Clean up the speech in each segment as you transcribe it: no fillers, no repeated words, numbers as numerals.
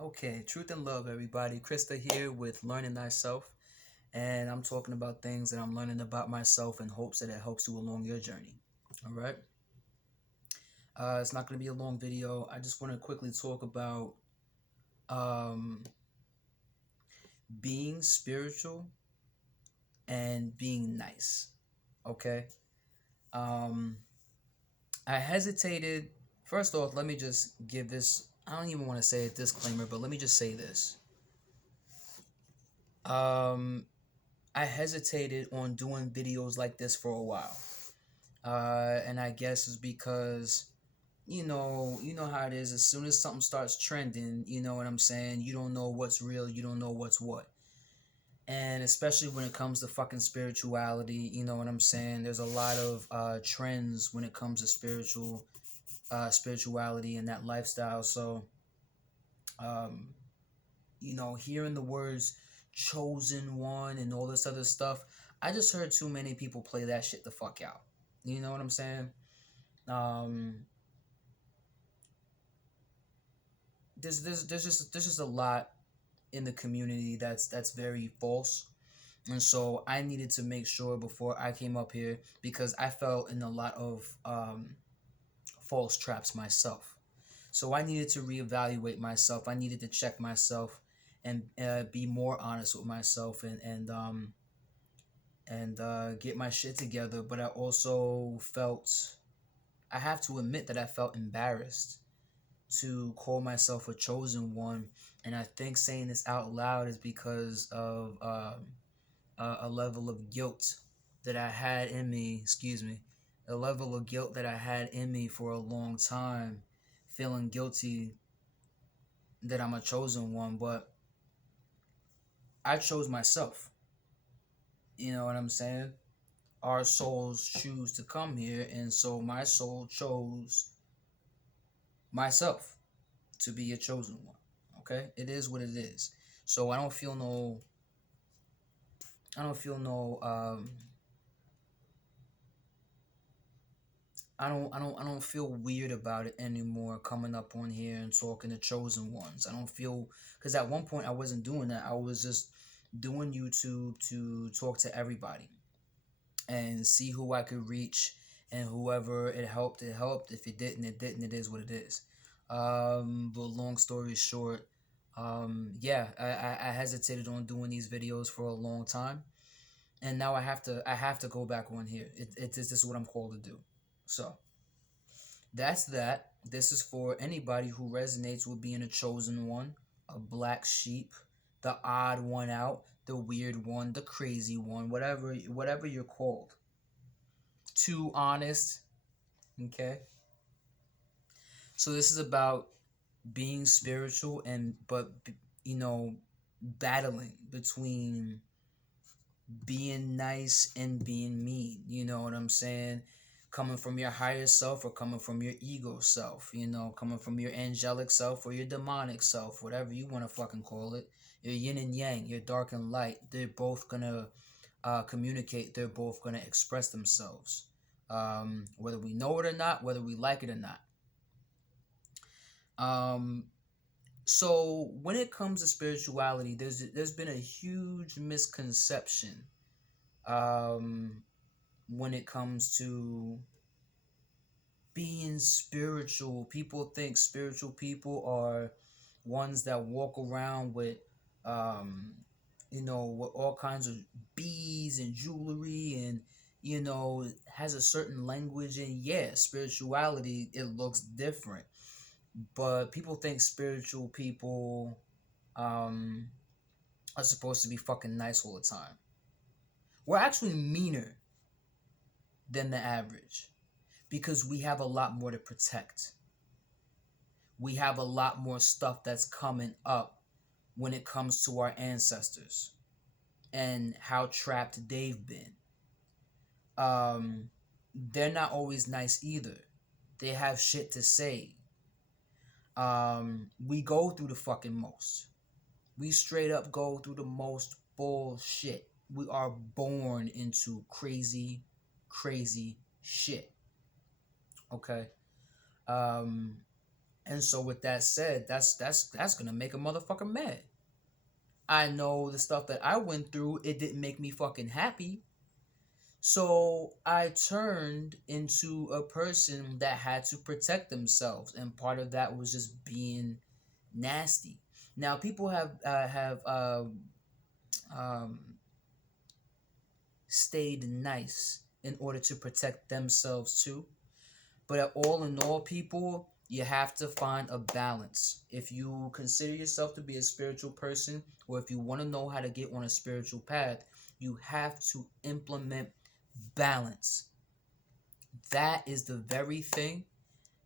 Okay, truth and love, everybody. Krista here with Learning Thyself, and I'm talking about things that I'm learning about myself in hopes that it helps you along your journey. All right. It's not going to be a long video. I just want to quickly talk about um, being spiritual and being nice. Okay. Um, I hesitated. First off, let me just give this. I don't even want to say a disclaimer, but let me just say this. Um, I hesitated on doing videos like this for a while. And I guess it's because you know how it is. As soon as something starts trending, you know what I'm saying. You don't know what's real. You don't know what's what. And especially when it comes to fucking spirituality, you know what I'm saying. There's a lot of trends when it comes to spirituality and that lifestyle. So, um, hearing the words chosen one and all this other stuff, I just heard too many people play that shit the fuck out. You know what I'm saying? Um, there's just a lot in the community that's very false, and so I needed to make sure before I came up here because I fell in a lot of false traps myself. So I needed to reevaluate myself. I needed to check myself and be more honest with myself and get my shit together. But I also felt, I have to admit that I felt embarrassed to call myself a chosen one. And I think saying this out loud is because of a level of guilt that I had in me, excuse me, a level of guilt that I had in me for a long time, feeling guilty that I'm a chosen one, but I chose myself. You know what I'm saying? Our souls choose to come here, and so my soul chose myself to be a chosen one. Okay? It is what it is. So I don't feel weird about it anymore coming up on here and talking to chosen ones. I don't feel, because at one point I wasn't doing that. I was just doing YouTube to talk to everybody and see who I could reach, and whoever it helped, it helped. If it didn't, it didn't. It is what it is. But long story short, yeah, I hesitated on doing these videos for a long time, and now I have to go back on here. This is what I'm called to do. So that's that. This is for anybody who resonates with being a chosen one, a black sheep, the odd one out, the weird one, the crazy one, whatever you're called. Too honest, okay? So this is about being spiritual and you know battling between being nice and being mean. You know what I'm saying? Coming from your higher self or coming from your ego self, coming from your angelic self or your demonic self, whatever you want to fucking call it. Your yin and yang, your dark and light, they're both gonna communicate, they're both gonna express themselves. Whether we know it or not, whether we like it or not. Um, so when it comes to spirituality, there's been a huge misconception um, when it comes to being spiritual. People think spiritual people are ones that walk around with, um, with all kinds of beads and jewelry and, has a certain language. And yeah, spirituality, it looks different. But people think spiritual people um, are supposed to be fucking nice all the time. We're actually meaner than the average because we have a lot more to protect. We have a lot more stuff that's coming up when it comes to our ancestors and how trapped they've been. Um, they're not always nice either. They have shit to say. We go through the fucking most. We straight up go through the most bullshit. We are born into crazy, crazy shit. Okay. Um, And so with that said, that's gonna make a motherfucker mad. I know the stuff that I went through, it didn't make me fucking happy. So I turned into a person that had to protect themselves, and part of that was just being nasty. Now people have um, stayed nice in order to protect themselves too. But all in all, people, you have to find a balance. If you consider yourself to be a spiritual person, or if you want to know how to get on a spiritual path, you have to implement balance. That is the very thing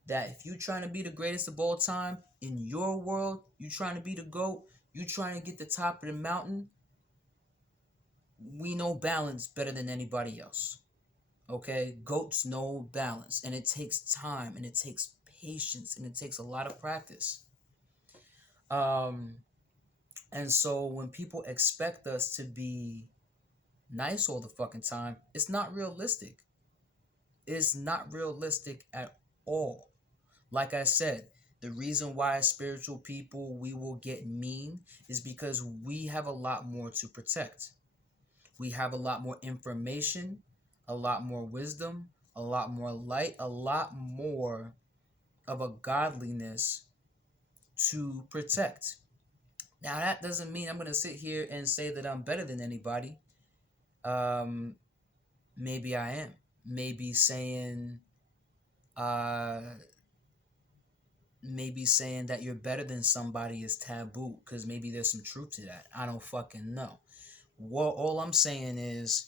that if you're trying to be the greatest of all time in your world, you trying to be the GOAT, you trying to get the top of the mountain, we know balance better than anybody else. Okay? Goats know balance, and it takes time, and it takes patience, and it takes a lot of practice. Um, and so when people expect us to be nice all the fucking time, it's not realistic. It's not realistic at all. Like I said, the reason why as spiritual people we will get mean is because we have a lot more to protect. We have a lot more information, a lot more wisdom, a lot more light, a lot more of a godliness to protect. Now, that doesn't mean I'm going to sit here and say that I'm better than anybody. Um, maybe I am. Maybe saying, uh, maybe saying that you're better than somebody is taboo, because maybe there's some truth to that. I don't fucking know. Well, all I'm saying is,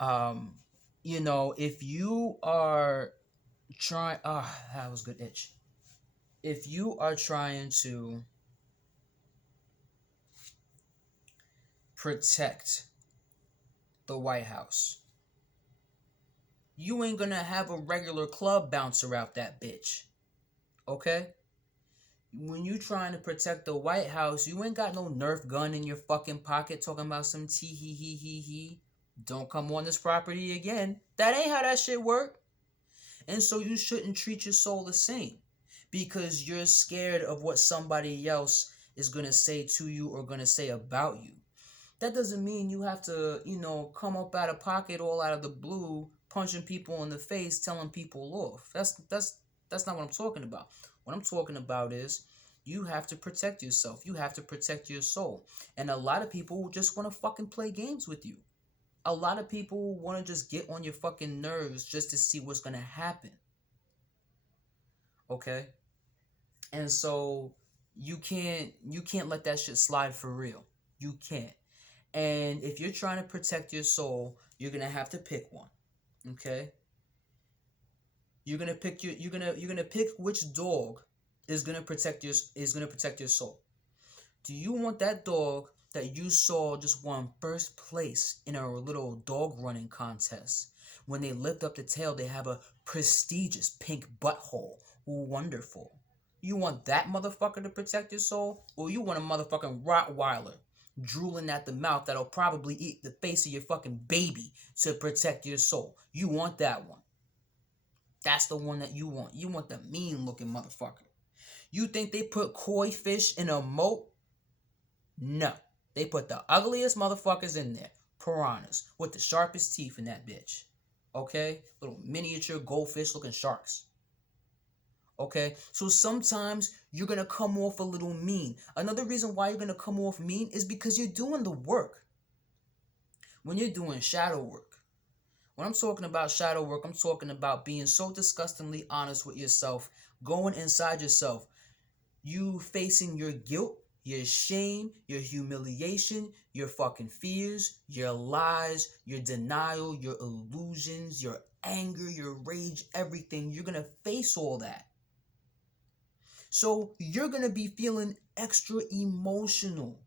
um, if you are trying, that was good itch. If you are trying to protect the White House, you ain't gonna have a regular club bouncer out that bitch. Okay? When you trying to protect the White House, you ain't got no Nerf gun in your fucking pocket talking about some tee hee hee hee hee. Don't come on this property again. That ain't how that shit work. And so you shouldn't treat your soul the same because you're scared of what somebody else is gonna say to you or gonna say about you. That doesn't mean you have to, come up out of pocket all out of the blue, punching people in the face, telling people off. That's not what I'm talking about. What I'm talking about is you have to protect yourself. You have to protect your soul. And a lot of people just want to fucking play games with you. A lot of people want to just get on your fucking nerves just to see what's going to happen. Okay? And so you can't let that shit slide for real. You can't. And if you're trying to protect your soul, you're gonna have to pick one. Okay? You're gonna pick which dog is gonna protect your soul. Do you want that dog that you saw just won first place in a little dog running contest? When they lift up the tail, they have a prestigious pink butthole. Wonderful. You want that motherfucker to protect your soul? Or you want a motherfucking Rottweiler drooling at the mouth that'll probably eat the face of your fucking baby to protect your soul? You want that one. That's the one that you want. You want the mean looking motherfucker. You think they put koi fish in a moat? No. They put the ugliest motherfuckers in there. Piranhas. With the sharpest teeth in that bitch. Okay? Little miniature goldfish looking sharks. Okay? So sometimes you're going to come off a little mean. Another reason why you're going to come off mean is because you're doing the work. When you're doing shadow work. When I'm talking about shadow work, I'm talking about being so disgustingly honest with yourself, going inside yourself, you facing your guilt, your shame, your humiliation, your fucking fears, your lies, your denial, your illusions, your anger, your rage, everything. You're going to face all that. So you're going to be feeling extra emotional.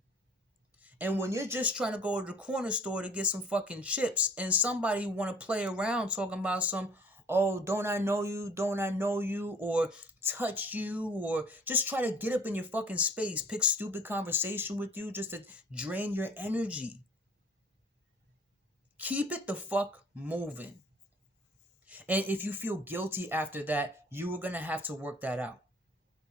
And when you're just trying to go to the corner store to get some fucking chips and somebody want to play around talking about some, oh, don't I know you, or touch you, or just try to get up in your fucking space, pick stupid conversation with you just to drain your energy. Keep it the fuck moving. And if you feel guilty after that, you are going to have to work that out.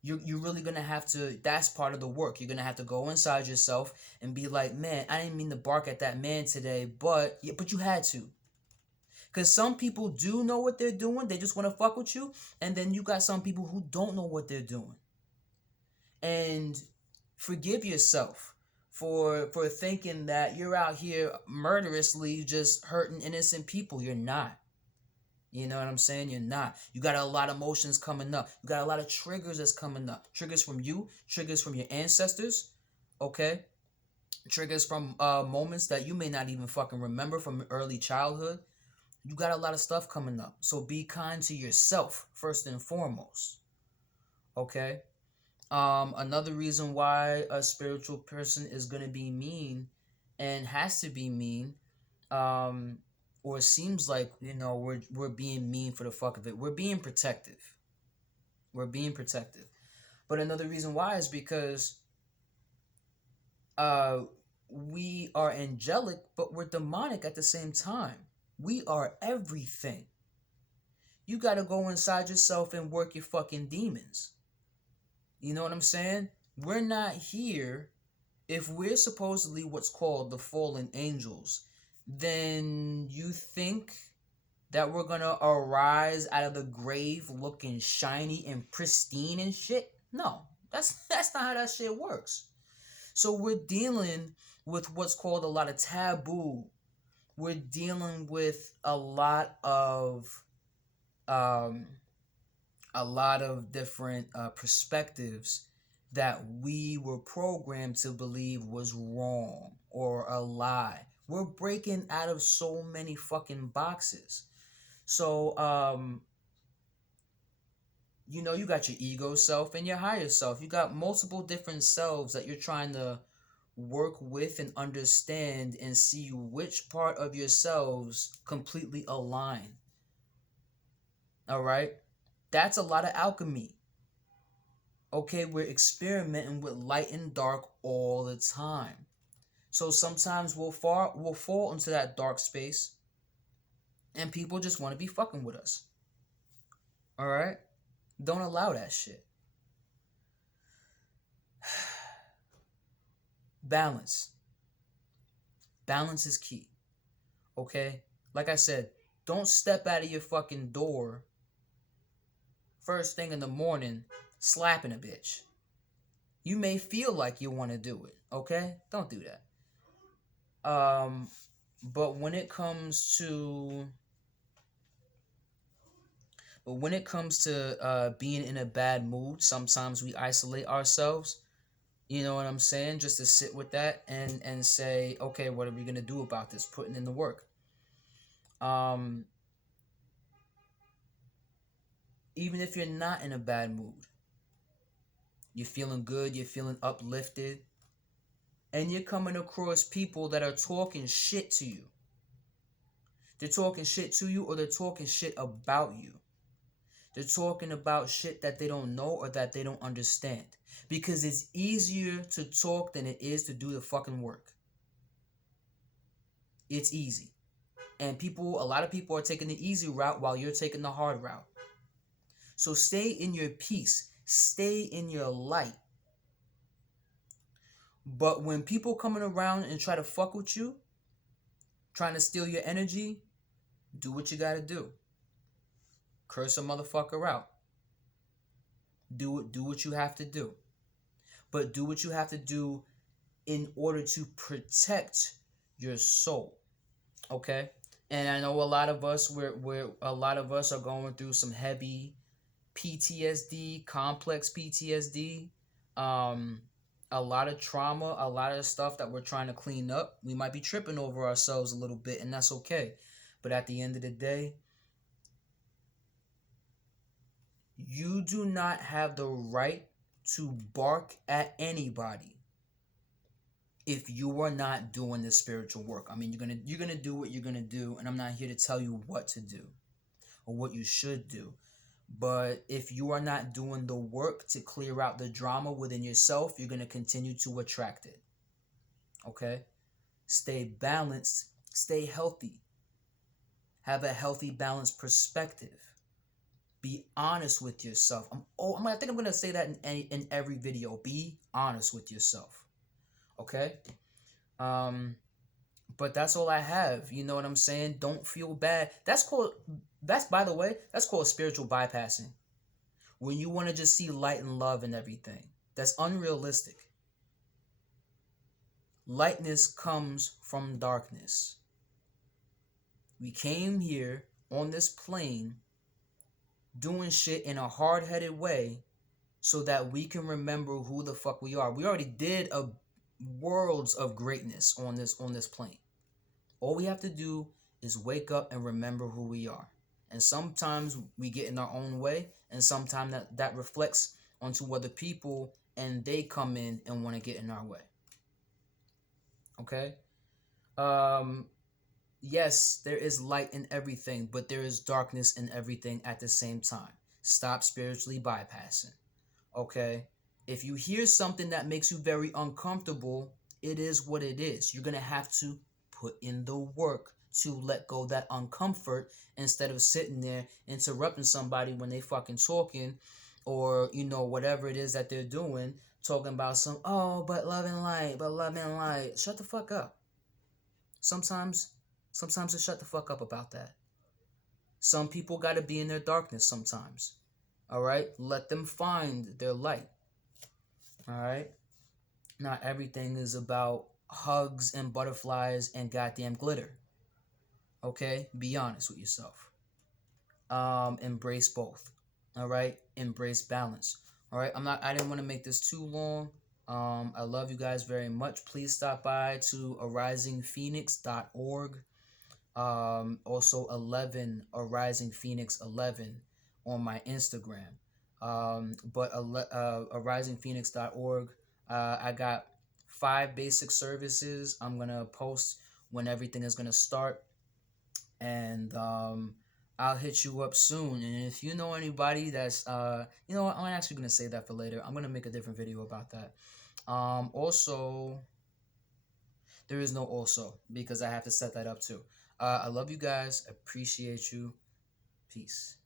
You're really gonna have to. That's part of the work. You're gonna have to go inside yourself and be like, man, I didn't mean to bark at that man today, but yeah, but you had to. Because some people do know what they're doing, they just want to fuck with you, and then you got some people who don't know what they're doing. And forgive yourself for thinking that you're out here murderously just hurting innocent people. You're not. You know what I'm saying? You're not. You got a lot of emotions coming up. You got a lot of triggers that's coming up. Triggers from you, triggers from your ancestors, okay? Triggers from moments that you may not even fucking remember from early childhood. You got a lot of stuff coming up. So be kind to yourself first and foremost. Okay? Another reason why a spiritual person is gonna be mean and has to be mean, or it seems like, we're being mean for the fuck of it. We're being protective. We're being protective. But another reason why is because we are angelic, but we're demonic at the same time. We are everything. You gotta go inside yourself and work your fucking demons. You know what I'm saying? We're not here. If we're supposedly what's called the fallen angels, then you think that we're gonna arise out of the grave looking shiny and pristine and shit? No, that's not how that shit works. So we're dealing with what's called a lot of taboo. We're dealing with a lot of different perspectives that we were programmed to believe was wrong or a lie. We're breaking out of so many fucking boxes. So, you got your ego self and your higher self. You got multiple different selves that you're trying to work with and understand and see which part of yourselves completely align. All right? That's a lot of alchemy. Okay, we're experimenting with light and dark all the time. So sometimes we'll fall into that dark space and people just want to be fucking with us. All right? Don't allow that shit. Balance. Balance is key. Okay? Like I said, don't step out of your fucking door first thing in the morning slapping a bitch. You may feel like you want to do it, okay? Don't do that. But when it comes to being in a bad mood, sometimes we isolate ourselves. You know what I'm saying? Just to sit with that and say, okay, what are we gonna do about this? Putting in the work. Even if you're not in a bad mood, you're feeling good, you're feeling uplifted, and you're coming across people that are talking shit to you. They're talking shit to you or they're talking shit about you. They're talking about shit that they don't know or that they don't understand. Because it's easier to talk than it is to do the fucking work. It's easy. And a lot of people are taking the easy route while you're taking the hard route. So stay in your peace. Stay in your light. But when people coming around and try to fuck with you, trying to steal your energy, do what you gotta do. Curse a motherfucker out. Do what you have to do. But do what you have to do in order to protect your soul. Okay? And I know a lot of us are going through some heavy PTSD, complex PTSD, a lot of trauma, a lot of stuff that we're trying to clean up. We might be tripping over ourselves a little bit, and that's okay. But at the end of the day, you do not have the right to bark at anybody if you are not doing the spiritual work. I mean, you're gonna do what you're gonna do, and I'm not here to tell you what to do or what you should do. But if you are not doing the work to clear out the drama within yourself, you're gonna continue to attract it. Okay? Stay balanced, stay healthy. Have a healthy, balanced perspective. Be honest with yourself. I think I'm gonna say that in every video. Be honest with yourself. Okay. Um, but that's all I have. You know what I'm saying? Don't feel bad. That's by the way, that's called spiritual bypassing. When you want to just see light and love and everything. That's unrealistic. Lightness comes from darkness. We came here on this plane doing shit in a hard-headed way so that we can remember who the fuck we are. We already did a worlds of greatness on this plane. All we have to do is wake up and remember who we are. And sometimes we get in our own way, and sometimes that reflects onto other people, and they come in and want to get in our way. Okay? Yes, there is light in everything, but there is darkness in everything at the same time. Stop spiritually bypassing. Okay? If you hear something that makes you very uncomfortable, it is what it is. You're going to have to put in the work to let go of that uncomfort instead of sitting there interrupting somebody when they fucking talking, or whatever it is that they're doing, talking about but love and light. Shut the fuck up. Sometimes just shut the fuck up about that. Some people got to be in their darkness sometimes. All right? Let them find their light. All right? Not everything is about hugs and butterflies and goddamn glitter. Okay? Be honest with yourself. Embrace both. All right? Embrace balance. All right? I didn't want to make this too long. I love you guys very much. Please stop by to arisingphoenix.org. Also 11 Arising Phoenix 11 on my Instagram. But arisingphoenix.org. I got 5 basic services. I'm gonna post when everything is gonna start, and I'll hit you up soon. And if you know anybody that's you know what, I'm actually gonna save that for later. I'm gonna make a different video about that. Also, there is no also, because I have to set that up too. I love you guys. Appreciate you. Peace.